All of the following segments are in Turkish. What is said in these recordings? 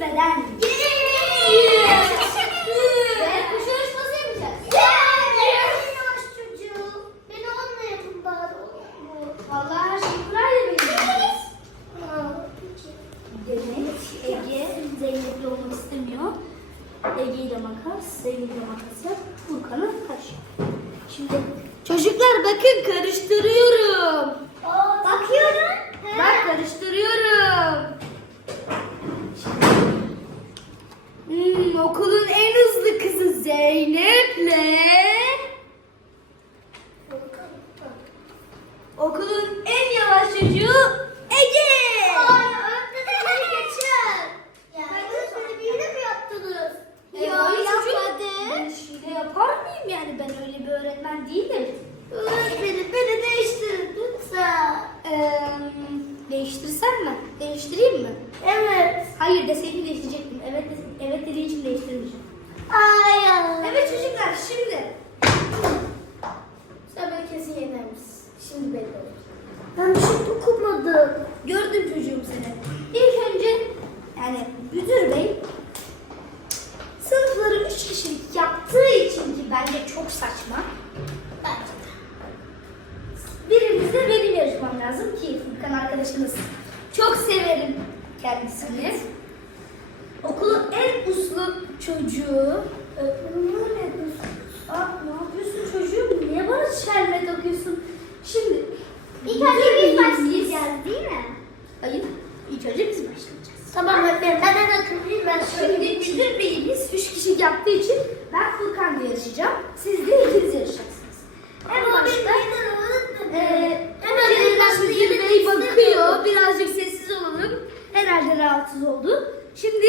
beden. Ege, Zeynep'le makas, Zeynep ile makas yap. Furkan'a kaş. Şimdi çocuklar bakın karıştırıyorum. Bakıyorum. Bak karıştırıyorum. Hmm, okulun en hızlı kızı Zeynep'le okulun en yavaş çocuğu Ege. E, öyle çocuk- Ben şile yapar mıyım yani ben öyle bir öğretmen değilim. beni değiştirin lütfen. Ee, değiştirsem mi? Değiştireyim mi? Evet. Hayır deseydi değiştirecektim. Evet, des- evet Ay. Evet çocuklar şimdi. Sen beni kesin yener misin? Şimdi belli olur. Ben bir şey dokunmadım. Gördüm çocuğum seni. İlk önce yani müdür bey sınıfları üç kişilik yaptığı için ki bence çok saçma. Bence de. Birimiz de benim yarışmam lazım ki Furkan arkadaşımız. Çok severim kendisini. Okulun en uslu çocuğu. Öğretmenim ne yapıyorsun? Aa, ne yapıyorsun çocuğum? Niye bana çelme takıyorsun? Şimdi İlk önce biz başlayacağız değil mi? Hayır, ilk önce biz başlayacağız. Tamam öğretmenim. Ben en akıllıyım. Ben Şimdi müdür beyimiz üç kişi yaptığı için ben Furkan'la yarışacağım. Siz de ikiniz yarışacaksınız. En başta eee Hemen başta müdür bey bakıyor. Birazcık sessiz olalım. Herhalde rahatsız oldu. Şimdi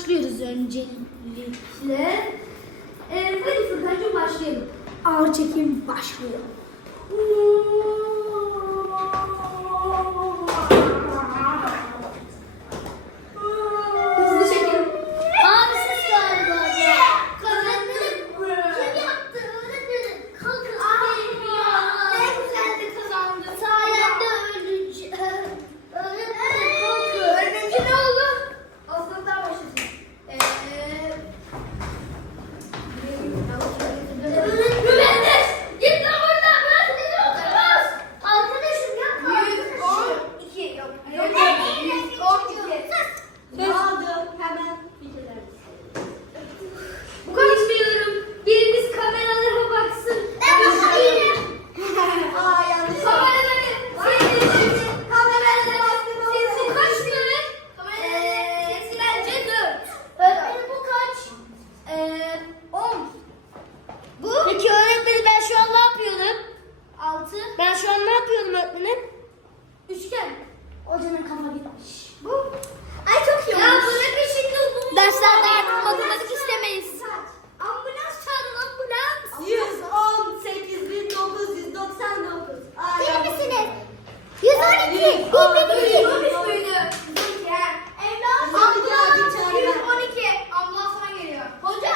başlıyoruz öncelikle. Eee hadi Furkan'cığım başlayalım. Ağır çekim başlıyor. Hızlı Derslerde artık matematik istemeyiz. Ambulans çağırın ambulans. 118.999. Ay, Değil misiniz? 112. Aa, İyi böyle değil. muydu? Evladım. Ambulans çağırın. 112. Ambulans sana geliyor. Hoca